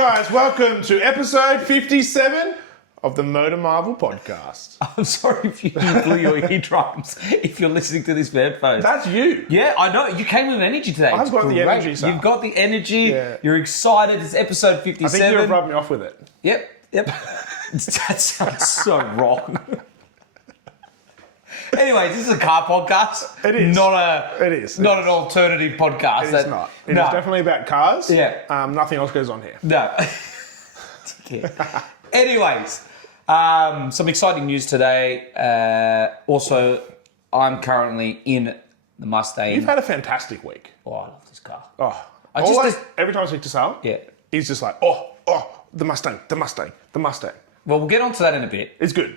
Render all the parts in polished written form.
guys, welcome to episode 57 of the MotorMarvel podcast. I'm sorry if you blew your eardrums if you're listening to this with headphones. That's you. Yeah, I know. You came with energy today. I've got the energy, sir. You've got the energy. Yeah. You're excited. It's episode 57. I think you've rubbed me off with it. Yep. That sounds so wrong. Anyway, this is a car podcast. It is. It is an alternative podcast. It is not. It is definitely about cars. Yeah. Nothing else goes on here. No. Yeah. Anyways, some exciting news today. Also, I'm currently in the Mustang. You've had a fantastic week. Oh, I love this car. Oh, Every time I speak to Sal, he's just like, the Mustang. Well, we'll get onto that in a bit. It's good.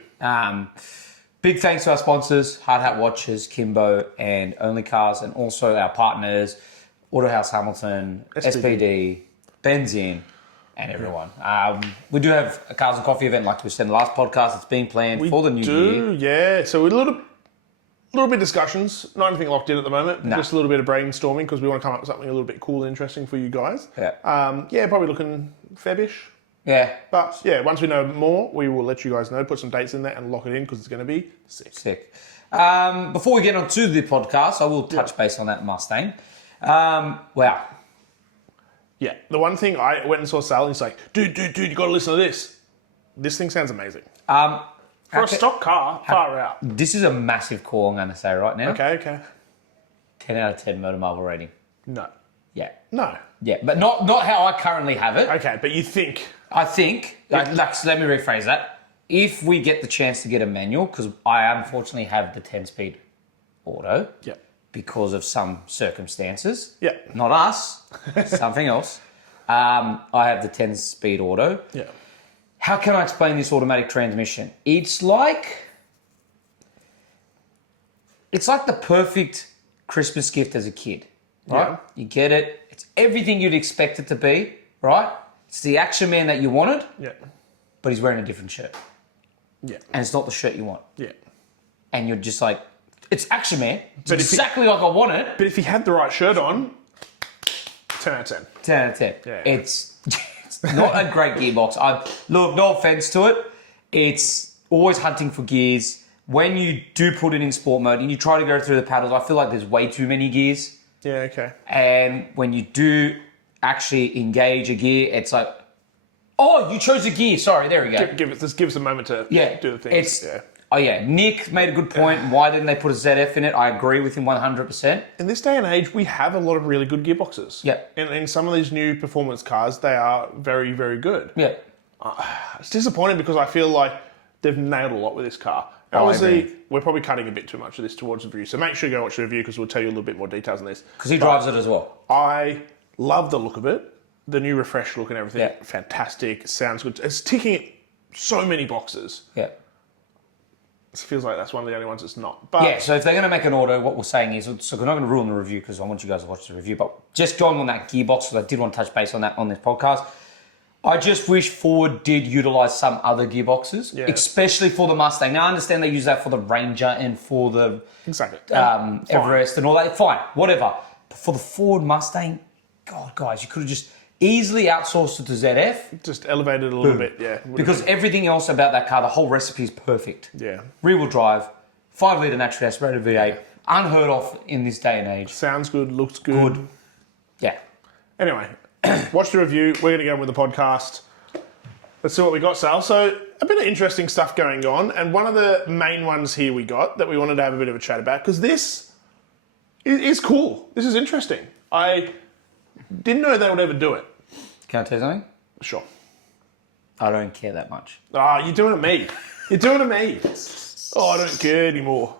Big thanks to our sponsors, Hard Hat Watches, Kimbo, and OnlyCars, and also our partners, Autohaus Hamilton, SPD, Benzin, and everyone. We do have a Cars and Coffee event like we said in the last podcast. It's being planned for the new year. Yeah. So we're a little bit of discussions, not anything locked in at the moment, just a little bit of brainstorming because we want to come up with something a little bit cool and interesting for you guys. Yeah. Probably looking Febish. Yeah. But yeah, once we know more, we will let you guys know, put some dates in there and lock it in because it's going to be sick. Before we get on to the podcast, I will touch base on that Mustang. Wow. Yeah, the one thing I went and saw Sal and he's like, dude, you got to listen to this. This thing sounds amazing. For a stock car, far out. This is a massive call I'm going to say right now. Okay. 10 out of 10 MotorMarvel rating. No. Yeah. No. Yeah, but not how I currently have it. Okay, but you think... I think, let me rephrase that. If we get the chance to get a manual, because I unfortunately have the 10-speed auto because of some circumstances. Yeah. Not us, something else. I have the 10-speed auto. Yeah. How can I explain this automatic transmission? It's like the perfect Christmas gift as a kid, right? Yeah. You get it. It's everything you'd expect it to be, right? It's the action man that you wanted, but he's wearing a different shirt. Yeah. And it's not the shirt you want. Yeah. And you're just like, it's action man. It's exactly like I want it. But if he had the right shirt on, 10 out of 10. 10 out of 10. Yeah. It's not a great gearbox. Look, no offense to it. It's always hunting for gears. When you do put it in sport mode and you try to go through the paddles, I feel like there's way too many gears. Yeah, okay. And when you do actually engage a gear, it's like, oh, you chose a gear. Sorry, there we go. Give us a moment to do the things. Nick made a good point. Why didn't they put a ZF in it? I agree with him 100%. In this day and age, we have a lot of really good gearboxes. Yeah. In some of these new performance cars, they are very, very good. Yeah. It's disappointing because I feel like they've nailed a lot with this car. Obviously, we're probably cutting a bit too much of this towards the review, so make sure you go watch the review because we'll tell you a little bit more details on this. Because he drives it as well. I love the look of it. The new refresh look and everything, fantastic. Sounds good. It's ticking so many boxes. Yeah. It feels like that's one of the only ones that's not. But so if they're going to make an auto, what we're saying is, so we're not going to ruin the review because I want you guys to watch the review, but just going on that gearbox, because I did want to touch base on that on this podcast. I just wish Ford did utilise some other gearboxes, especially for the Mustang. Now, I understand they use that for the Ranger and for the Everest and all that. Fine, whatever. But for the Ford Mustang, God, guys, you could have just easily outsourced it to ZF. Just elevated a little bit, yeah. Because everything else about that car, the whole recipe is perfect. Yeah. Rear-wheel drive, 5-litre naturally aspirated V8, unheard of in this day and age. Sounds good, looks good. Yeah. Anyway, watch the review. We're going to go on with the podcast. Let's see what we got, Sal. So, a bit of interesting stuff going on. And one of the main ones here we got that we wanted to have a bit of a chat about, because this is cool. This is interesting. I didn't know they would ever do it. Can I tell you something? Sure. I don't care that much. You're doing it to me. You're doing it to me. Oh, I don't care anymore.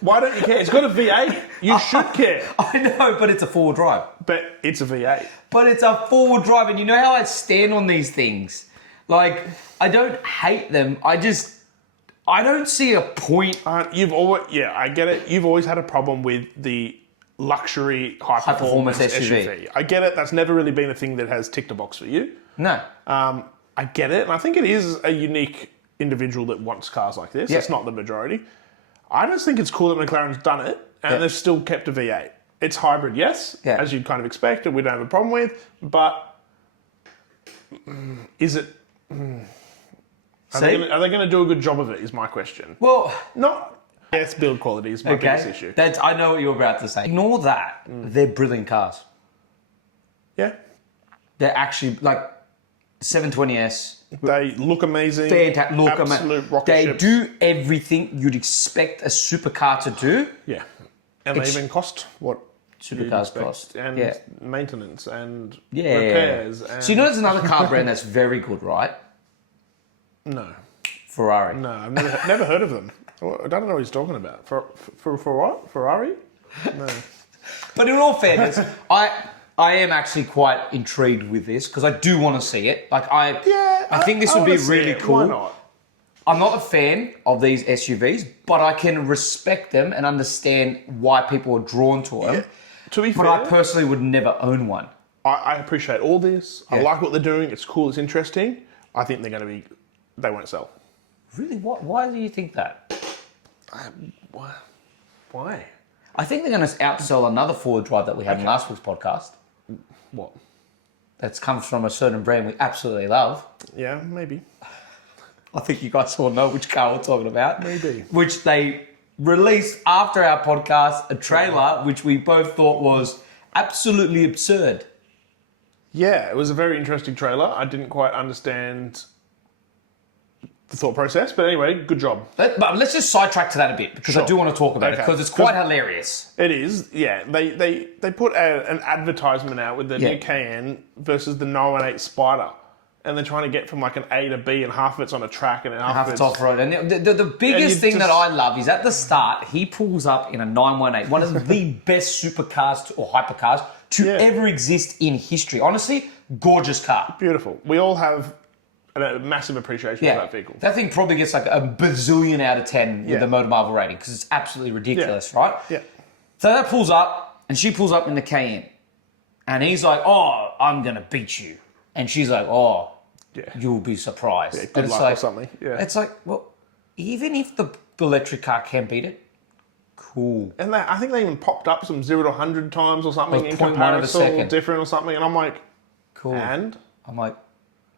Why don't you care? It's got a V8. You should care. I know, but it's a four-wheel drive. But it's a V8. But it's a four-wheel drive, and you know how I stand on these things. Like, I don't hate them. I don't see a point. I get it. You've always had a problem with the luxury high-performance SUV. I get it. That's never really been a thing that has ticked a box for you. No. I get it. And I think it is a unique individual that wants cars like this. It's not the majority. I just think it's cool that McLaren's done it and they've still kept a V8. It's hybrid, yes, as you'd kind of expect, and we don't have a problem with, but Is it? Are they going to do a good job of it? Is my question. Well, Not. Yes, build quality is my biggest issue. I know what you're about to say. Ignore that. They're brilliant cars. Yeah. They're actually like 720S. They look amazing. Absolute rocket They ships. do everything you'd expect a supercar to do. Yeah. And they even cost what Supercars cost. And maintenance and Yeah. repairs. And So you know there's another car brand that's very good, right? No. Ferrari. No, I've never heard of them. I don't know what he's talking about. For what? Ferrari? No. But in all fairness, I am actually quite intrigued with this because I do want to see it. Like I think this would be really cool. Why not? I'm not a fan of these SUVs, but I can respect them and understand why people are drawn to them. Yeah. To be But fair, I personally would never own one. I appreciate all this. I Yeah. like what they're doing. It's cool. It's interesting. I think they won't sell. Really? Why do you think that? Why? I think they're going to outsell another four-wheel drive that we had in last week's podcast. What? That comes from a certain brand we absolutely love. Yeah, maybe. I think you guys all know which car we're talking about. Maybe. Which they released after our podcast, a trailer, which we both thought was absolutely absurd. Yeah, it was a very interesting trailer. I didn't quite understand the thought process, but anyway, good job. But let's just sidetrack to that a bit because I do want to talk about it because it's quite hilarious. It is, yeah. They put an advertisement out with the new Cayenne versus the 918 Spider. And they're trying to get from like an A to B and half of it's on a track and half of it's off-road. And the biggest thing that I love is at the start, he pulls up in a 918, one of the best supercars or hypercars to ever exist in history. Honestly, gorgeous car. Beautiful. We all have a massive appreciation for that vehicle. That thing probably gets like a bazillion out of 10 with the MotorMarvel rating because it's absolutely ridiculous, right? Yeah. So that pulls up and she pulls up in the Cayenne. And he's like, oh, I'm going to beat you. And she's like, oh, you'll be surprised. Yeah, good luck or something. Yeah. It's like, well, even if the electric car can beat it, cool. And I think they even popped up some 0 to 100 times or something in 0.1 of a comparison second. different or something. And I'm like, Cool. and? I'm like,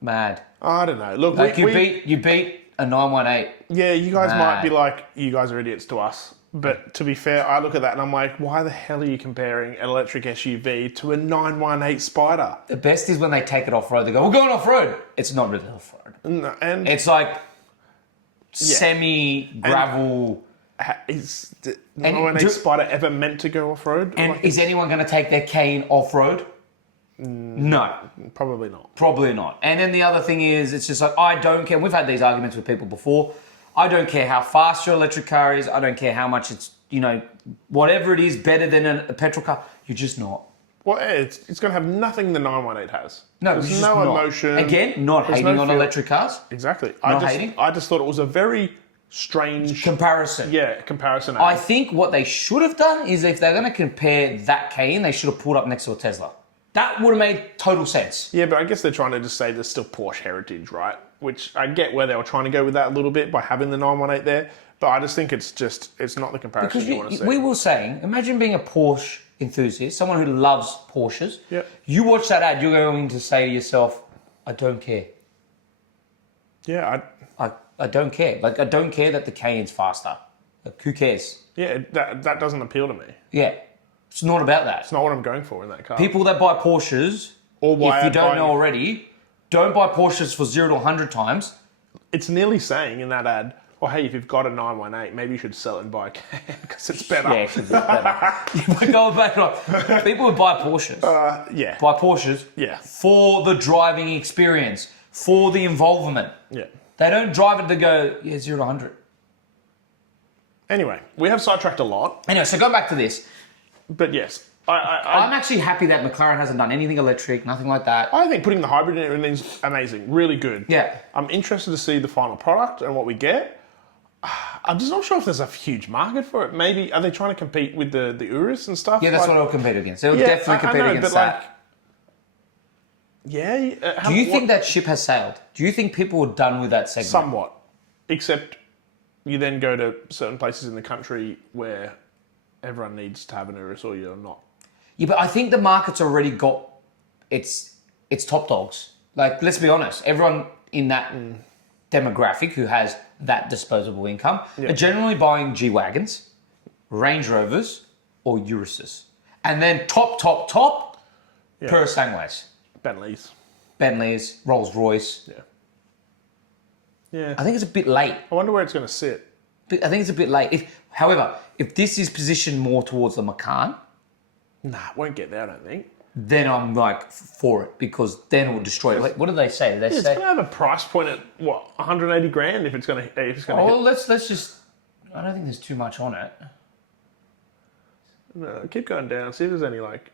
mad. I don't know. Look, Like you beat a 918. Yeah, you guys Mad. might be like, you guys are idiots to us. But to be fair, I look at that and I'm like, why the hell are you comparing an electric SUV to a 918 Spider? The best is when they take it off-road. They go, we're going off-road. It's not really off-road. No, and It's like semi-gravel. is the 918 Spider ever meant to go off-road? And Like, is anyone going to take their Cayenne off-road? No, probably not. probably not. And then the other thing is, it's just like, I don't care. We've had these arguments with people before. I don't care how fast your electric car is. I don't care how much it's, whatever it is, better than a petrol car. You're just not. Well, it's going to have nothing the 918 has. No, there's it's no just not. emotion. Again, not There's hating no on feel. electric cars. Exactly. Hating? I just thought it was a very strange Comparison. comparison. I think what they should have done is if they're going to compare that Cayenne, they should have pulled up next to a Tesla. That would have made total sense. Yeah, but I guess they're trying to just say there's still Porsche heritage, right? Which I get where they were trying to go with that a little bit by having the 918 there. But I just think it's not the comparison Because you want to see. we were saying, imagine being a Porsche enthusiast, someone who loves Porsches. Yep. You watch that ad, you're going to say to yourself, I don't care. Yeah, I don't care. Like, I don't care that the Cayenne's faster. Like, who cares? that doesn't appeal to me. Yeah. It's not about that. It's not what I'm going for in that car. People that buy Porsches, Or why if you I'm don't buying- know already, don't buy Porsches for 0 to 100 times. It's nearly saying in that ad, oh, hey, if you've got a 918, maybe you should sell it and buy a Cayenne because it's better. Yeah, it should be better. Go back on. People would buy Porsches. Yeah. Buy Porsches Yeah. for the driving experience, for the involvement. Yeah. They don't drive it to go, 0 to 100. Anyway, we have sidetracked a lot, Anyway, so go back to this. but yes, I'm actually happy that McLaren hasn't done anything electric, nothing like that. I think putting the hybrid in is amazing, really good. Yeah. I'm interested to see the final product and what we get. I'm just not sure if there's a huge market for it. Maybe, are they trying to compete with the Urus and stuff? Yeah, that's Like, what it'll compete against. It'll yeah, definitely compete I know, against but that. Do Do you think that ship has sailed? Do you think people are done with that segment? Somewhat. Except you then go to certain places in the country where everyone needs to have an Urus or you're not. Yeah, but I think the market's already got its top dogs. Like, let's be honest, everyone in that demographic who has that disposable income are generally buying G-Wagons, Range Rovers, or Uruses. And then top, Per Sangways. Bentleys, Rolls Royce. Yeah. I think it's a bit late. I wonder where it's going to sit. I think it's a bit late. However, if this is positioned more towards the Macan, Nah, it won't get there, I don't think. then I'm like for it because then it will destroy it. Like, what do they say? They It's say, going to have a price point at, what, 180 grand if it's going to hit. well, let's just. I don't think there's too much on it. No, keep going down. See if there's any like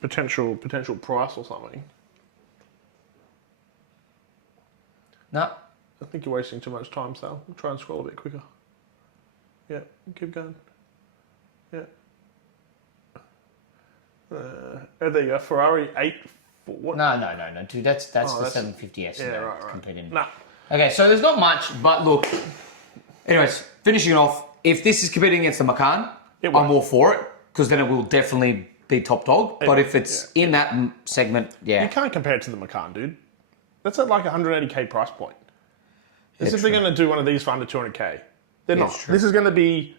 potential price or something. No. I think you're wasting too much time, Sal. We'll try and scroll a bit quicker. Yeah, keep going. Yeah. There you go. Ferrari 840. No, dude. That's the that's- 750S. Yeah, right. Competing. Nah. Okay, so there's not much, but look. Anyways, finishing off. If this is competing against the Macan, I'm all for it because then it will definitely be top dog. But if it's in that segment, You can't compare it to the Macan, dude. That's at like 180k price point. As if they're going to do one of these for under 200k. They're not. true. This is going to be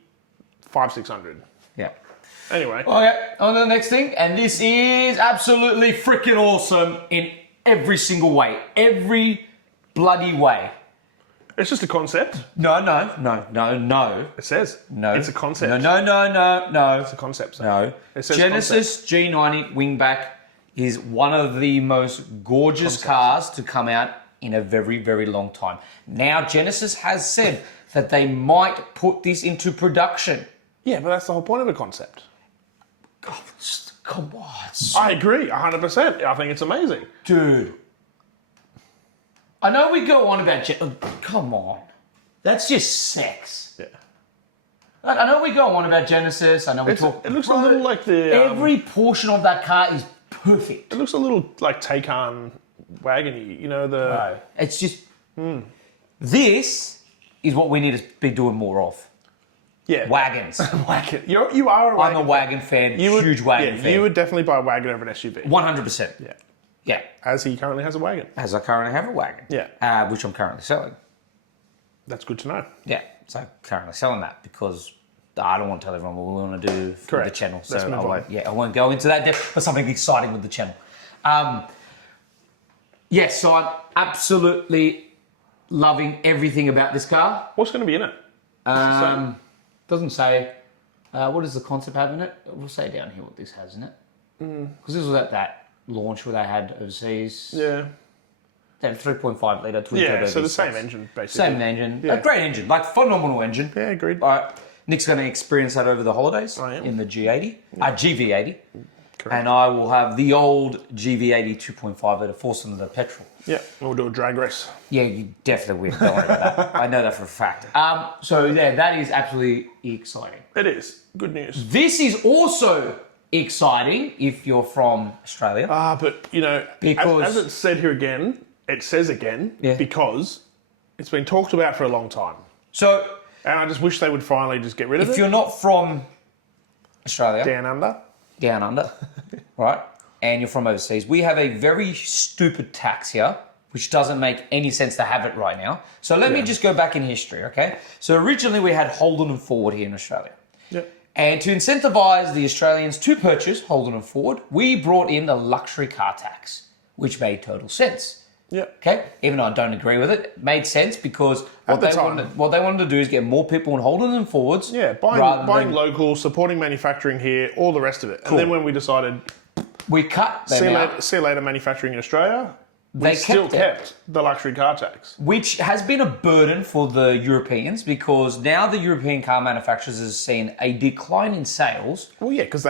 500-600. Yeah. Anyway. Okay, on to the next thing, and this is absolutely freaking awesome in every single way. Every bloody way. It's just a concept. No. It says. No. It's a concept. No. It's a concept. No. It says Genesis G90 wingback is one of the most gorgeous cars to come out in a very, very long time. Now, Genesis has said that they might put this into production. Yeah, but that's the whole point of a concept. God, come on. I agree, 100%. I think it's amazing. Dude. I know we go on about come on. That's just sex. Yeah. Like, I know we go on about Genesis. I know we talk. It looks a little like the... every portion of that car is perfect. It looks a little like Taycan wagony, you know, the... No, it's just... This is what we need to be doing more of. Yeah. Wagons. Wagon. You are a wagon. I'm a wagon fan, You would, huge wagon fan. You would definitely buy a wagon over an SUV. 100%. Yeah. Yeah. As he currently has a wagon. As I currently have a wagon. Yeah. Which I'm currently selling. That's good to know. Yeah. So I'm currently selling that because I don't want to tell everyone what we want to do for the channel. So Let's move on. I won't go into that depth, but something exciting with the channel. Yes, so I'm absolutely loving everything about this car. What's going to be in it? Doesn't say. What does the concept have in it? We'll say down here what this has in it. Because this was at that launch where they had overseas. Yeah. They had a 3.5 litre twin turbo. Yeah, so the V6. same engine, basically. Same engine. Yeah. A great engine. Like, phenomenal engine. Yeah, agreed. All right. Nick's going to experience that over the holidays I am. in the G80. GV80. Correct. And I will have the old GV80 2.5 litre four-cylinder petrol. Yeah, we'll do a drag race. Yeah, you definitely will. Don't worry about that. I know that for a fact. So, yeah, that is absolutely exciting. It is. Good news. This is also exciting if you're from Australia. But, you know, Because- as it's said here again, it says again, because it's been talked about for a long time. So, And I just wish they would finally just get rid of if it. you're not from Australia, Down under. right, and you're from overseas, we have a very stupid tax here, which doesn't make any sense to have it right now. So let me just go back in history, okay? So originally we had Holden and Ford here in Australia. Yep. And to incentivise the Australians to purchase Holden and Ford, we brought in the luxury car tax, which made total sense. Yep. Okay, even though I don't agree with it, it made sense because what the they, time. wanted to do is get more people in Holden and Fords. Yeah, buying local, supporting manufacturing here, all the rest of it. And then when we decided, We cut them out, see you later manufacturing in Australia, They we still kept it. kept the luxury car tax. which has been a burden for the Europeans because now the European car manufacturers have seen a decline in sales. Well, yeah, because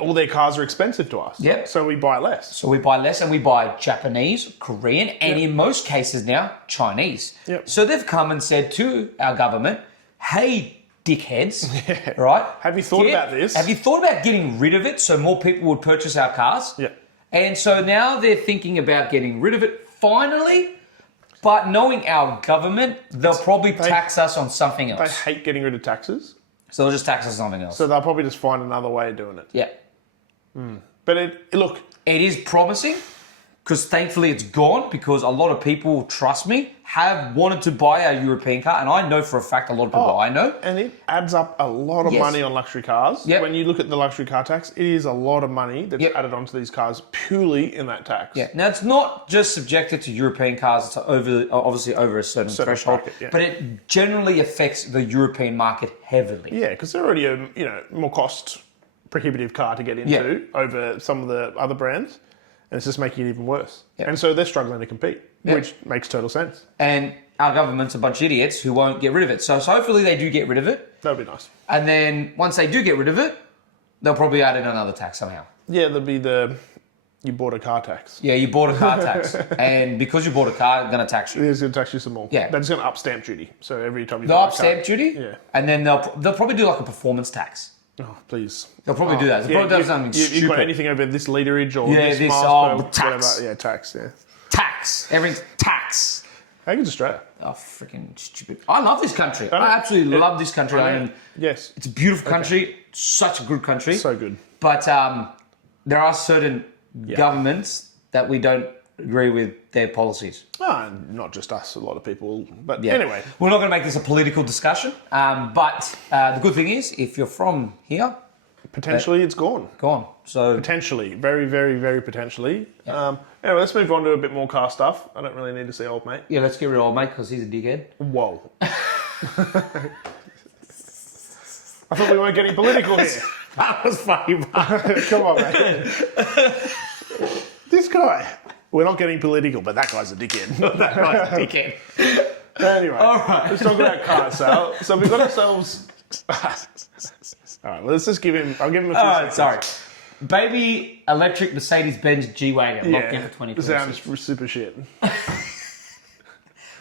all their cars are expensive to us. Yep. So we buy less. So we buy less and we buy Japanese, Korean, and in most cases now, Chinese. Yep. So they've come and said to our government, hey, dickheads, right? Have you thought about this? Have you thought about getting rid of it so more people would purchase our cars? Yeah. And so now they're thinking about getting rid of it finally, but knowing our government, they'll probably tax us on something They else. hate getting rid of taxes, So they'll just tax us on something else. so they'll probably just find another way of doing it. Yeah. But look, It is promising. because thankfully it's gone, because a lot of people, trust me, have wanted to buy a European car, and I know for a fact a lot of people I know. And it adds up a lot of money on luxury cars. Yep. When you look at the luxury car tax, it is a lot of money that's added onto these cars purely in that tax. Yeah. Now, it's not just subjected to European cars. It's obviously over a certain threshold, bracket, but it generally affects the European market heavily. Yeah, because they're already a more cost prohibitive car to get into over some of the other brands, and it's just making it even worse. Yeah. And so they're struggling to compete, which makes total sense. And our government's a bunch of idiots who won't get rid of it. So hopefully they do get rid of it. That would be nice. And then once they do get rid of it, they'll probably add in another tax somehow. Yeah, there'll be you bought a car tax. Yeah, you bought a car tax. And because you bought a car, they're going to tax you. It's going to tax you some more. Yeah. They're just going to up stamp duty. So every time you they'll buy up stamp duty? Yeah. And then they'll probably do like a performance tax. Oh, please. They'll probably do that. They'll probably do something stupid. You've got anything over this literage or this this miles per tax. whatever. Yeah, tax, yeah. Tax. Everything's tax. How good's Australia? Oh, freaking stupid. I love this country. I absolutely love this country. Yes. It's a beautiful country. Such a good country. So good. But there are certain governments that we don't agree with their policies. Not just us, a lot of people. But anyway. We're not going to make this a political discussion. But the good thing is, if you're from here... Potentially it's gone. Gone. So potentially. Very, very, very potentially. Yeah. Anyway, let's move on to a bit more car stuff. I don't really need to see old mate. Yeah, let's get rid of old mate because he's a dickhead. Whoa. I thought we weren't getting political here. That was funny, but... Come on, mate. This guy. We're not getting political, but that guy's a dickhead. That guy's a dickhead. Anyway, let's talk about cars, Sal. So we've got ourselves... All right, well, let's just give him... I'll give him a few seconds. Sorry. Baby electric Mercedes-Benz G-Wagon. Locked in for 2026. Sounds super shit.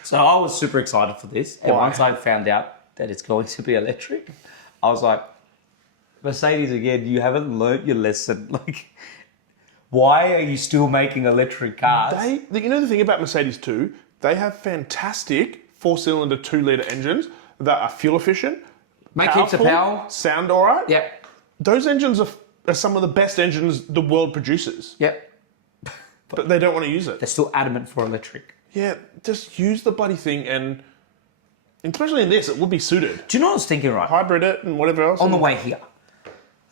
So I was super excited for this. And Why? once I found out that it's going to be electric, I was like, Mercedes, again, you haven't learnt your lesson. Like, why are you still making electric cars? You know the thing about Mercedes too? They have fantastic 4-cylinder 2-litre engines that are fuel efficient, Make heaps of power. sound all right. Yep. Those engines are some of the best engines the world produces. Yep. But they don't want to use it. They're still adamant for electric. Yeah, just use the bloody thing, and especially in this, it would be suited. Do you know what I was thinking, right? Hybrid it and whatever else. On the way here.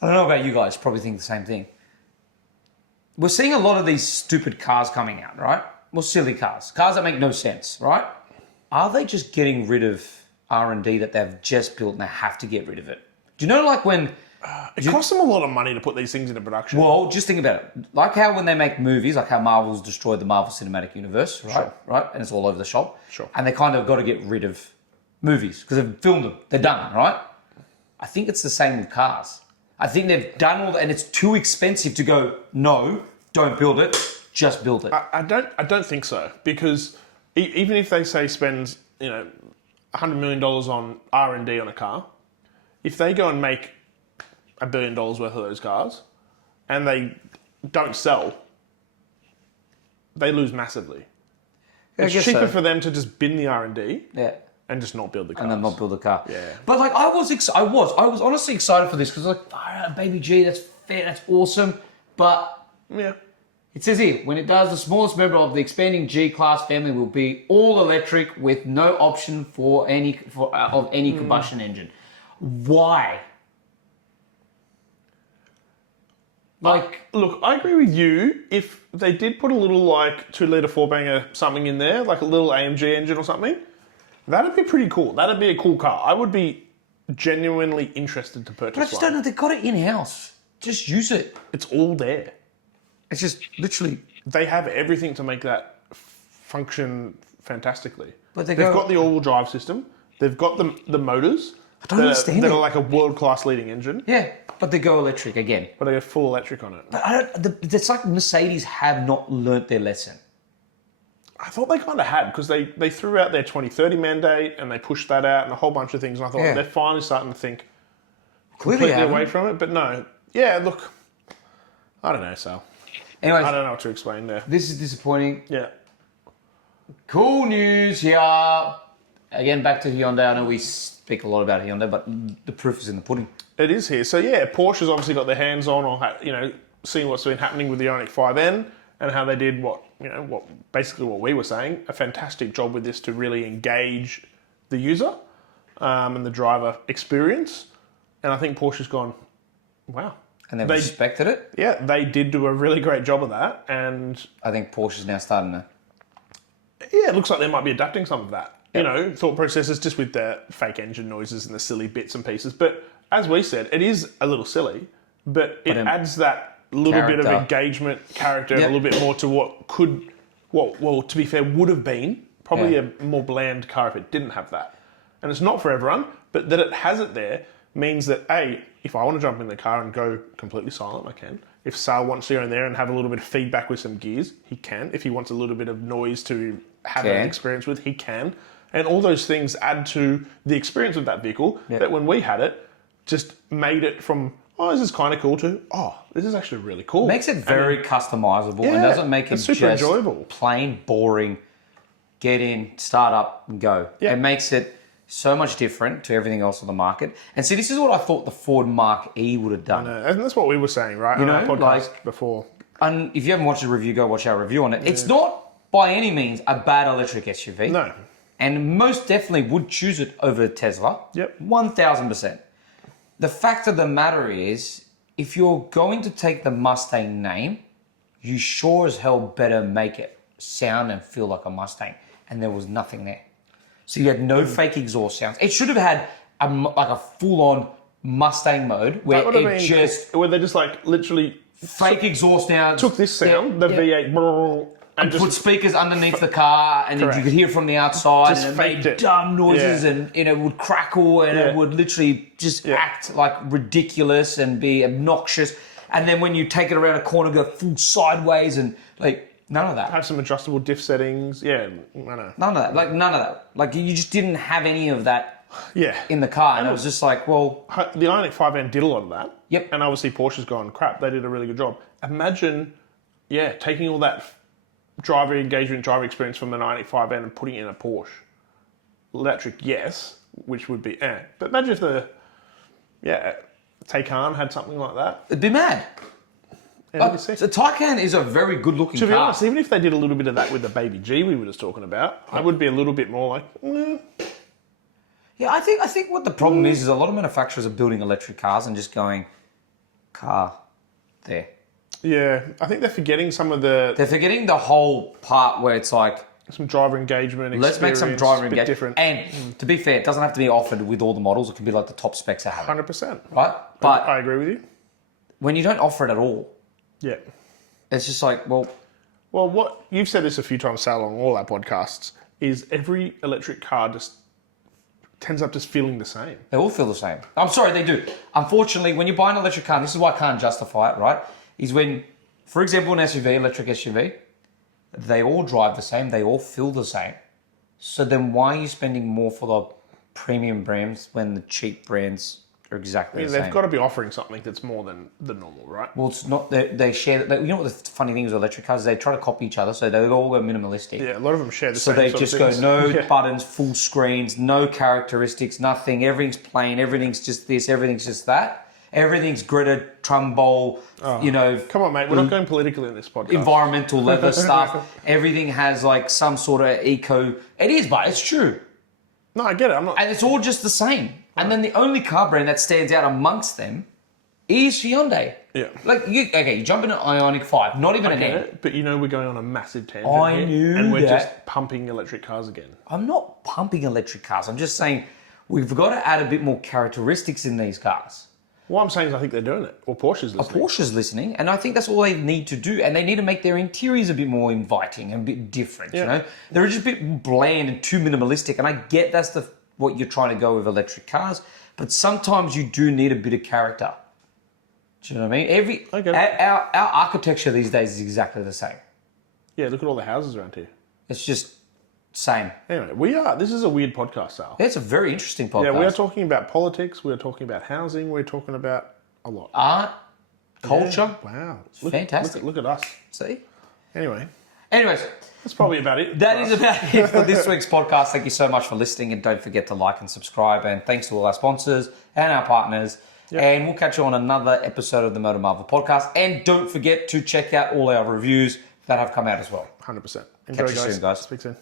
I don't know about you guys, probably think the same thing. We're seeing a lot of these stupid cars coming out, right? Well, silly cars. Cars that make no sense, right? Are they just getting rid of R&D that they've just built and they have to get rid of it? Do you know, like when... It costs them a lot of money to put these things into production. Well, just think about it. Like how when they make movies, like how Marvel's destroyed the Marvel Cinematic Universe, right? Sure. Right? And it's all over the shop. Sure. And they kind of got to get rid of movies because they've filmed them. They're done, right? I think it's the same with cars. I think they've done all that and it's too expensive to go, no, don't build it, just build it. I don't think so, because even if they say spend $100 million on R&D on a car, if they go and make $1 billion worth of those cars and they don't sell, they lose massively. It's cheaper for them to just bin the R&D and just not build the cars. And then not build a car. Yeah. But like I was honestly excited for this because like, all right, baby G, that's fair, that's awesome. But yeah, it says here, when it does, the smallest member of the expanding G-Class family will be all electric with no option of any combustion engine. Why? Like, look, I agree with you. If they did put a little like 2-litre 4-banger something in there, like a little AMG engine or something, that'd be pretty cool. That'd be a cool car. I would be genuinely interested to purchase but I just don't know. They've got it in-house. Just use it. It's all there. It's just literally... They have everything to make that function fantastically. But they've got the all-wheel drive system. They've got the motors. I don't understand that are like a world-class leading engine. Yeah, but they go electric again. But they go full electric on it. But it's like Mercedes have not learnt their lesson. I thought they kind of had, because they threw out their 2030 mandate and they pushed that out and a whole bunch of things. And I thought they're finally starting to think completely away from it. But no. Yeah, look, I don't know, Sal. Anyways, I don't know what to explain there. This is disappointing. Yeah. Cool news here. Again, back to Hyundai. I know we speak a lot about Hyundai, but the proof is in the pudding. It is here. So yeah, Porsche's obviously got their hands on, or seen what's been happening with the Ioniq 5N. and how they did what we were saying, a fantastic job with this to really engage the user and the driver experience. And I think Porsche's gone, wow. And they've respected it. Yeah, they did do a really great job of that. And I think Porsche's now starting to... Yeah, it looks like they might be adapting some of that. Yep. Thought processes just with the fake engine noises and the silly bits and pieces. But as we said, it is a little silly, but it adds that little bit of engagement, character, a little bit more to what to be fair, would have been probably a more bland car if it didn't have that. And it's not for everyone, but that it has it there means that, A, if I want to jump in the car and go completely silent, I can. If Sal wants to go in there and have a little bit of feedback with some gears, he can. If he wants a little bit of noise to have an experience with, he can. And all those things add to the experience of that vehicle that when we had it, just made it from, oh, this is kind of cool to, oh, this is actually really cool. Makes it very customizable and doesn't make it super just enjoyable. Plain boring, get in, start up and go. Yeah. It makes it so much different to everything else on the market. And see, this is what I thought the Ford Mark E would have done. And that's what we were saying, right? On our podcast before. And if you haven't watched the review, go watch our review on it. It's not by any means a bad electric SUV. No. And most definitely would choose it over Tesla. Yep. 1000%. The fact of the matter is, if you're going to take the Mustang name, you sure as hell better make it sound and feel like a Mustang. And there was nothing there. So you had no fake exhaust sounds. It should have had a full-on Mustang mode where where they just like literally fake exhaust now. Took this sound, the V8, and put speakers underneath the car, and you could hear it from the outside, just and it faked made dumb noises, and it would crackle, and it would literally just act like ridiculous and be obnoxious. And then when you take it around a corner, go full sideways, and like none of that. Have some adjustable diff settings. Yeah, I know. None of that. Like none of that. Like you just didn't have any of that. In the car, and it was just like, well, the Ioniq 5N did a lot of that. Yep. And obviously Porsche's gone, crap, they did a really good job. Imagine, taking all that driver engagement, driver experience from an Ioniq 5N and putting it in a Porsche. Electric, yes, which would be But imagine if the Taycan had something like that. It'd be mad. Yeah, the Taycan is a very good looking car. To be honest, even if they did a little bit of that with the Baby G we were just talking about, I would be a little bit more like, Yeah, I think what the problem is a lot of manufacturers are building electric cars and just going, car, there. Yeah, I think they're forgetting some of the... They're forgetting the whole part where it's like... Some driver engagement experience. Let's make some driver engagement. Different. And to be fair, it doesn't have to be offered with all the models. It can be like the top specs they have. 100%. Right? But I agree with you. When you don't offer it at all, it's just like, well... Well, what you've said this a few times, Sal, on all our podcasts, is every electric car just ends up just feeling the same. They all feel the same. I'm sorry, they do. Unfortunately, when you buy an electric car, and this is why I can't justify it, right? Is when, for example, an SUV, electric SUV, they all drive the same, they all feel the same. So then why are you spending more for the premium brands when the cheap brands are exactly the same? They've got to be offering something that's more than the normal, right? Well, it's not. They share. You know what the funny thing is with electric cars? They try to copy each other, so they all go minimalistic. Yeah, a lot of them share the same. So they just go no buttons, full screens, no characteristics, nothing. Everything's plain. Everything's just this. Everything's just that. Everything's Greta Thunberg. Come on, mate. We're not going political in this podcast. Environmental leather stuff. Everything has like some sort of eco. It is, but it's true. No, I get it. I'm not. And it's all just the same. And then the only car brand that stands out amongst them is Hyundai. Yeah. Like, you jump in an Ioniq 5, not even an N. But we're going on a massive tangent I knew and we're that. just pumping electric cars again. I'm not pumping electric cars. I'm just saying we've got to add a bit more characteristics in these cars. What I'm saying is I think they're doing it. Or Porsche's listening. Porsche's listening, and I think that's all they need to do. And they need to make their interiors a bit more inviting and a bit different, you know? They're just a bit bland and too minimalistic. And I get that's what you're trying to go with electric cars. But sometimes you do need a bit of character. Do you know what I mean? Our architecture these days is exactly the same. Yeah, look at all the houses around here. It's just same. Anyway, this is a weird podcast, Sal. It's a very interesting podcast. Yeah, we are talking about politics, we're talking about housing, we're talking about a lot. Art, culture. Yeah, wow. Fantastic. Look at us. See? Anyways, that's probably about it. That is about it for this week's podcast. Thank you so much for listening, and don't forget to like and subscribe. And thanks to all our sponsors and our partners. Yep. And we'll catch you on another episode of the MotorMarvel podcast. And don't forget to check out all our reviews. that have come out as well. 100%. Enjoy, Catch you soon, guys. Speak soon.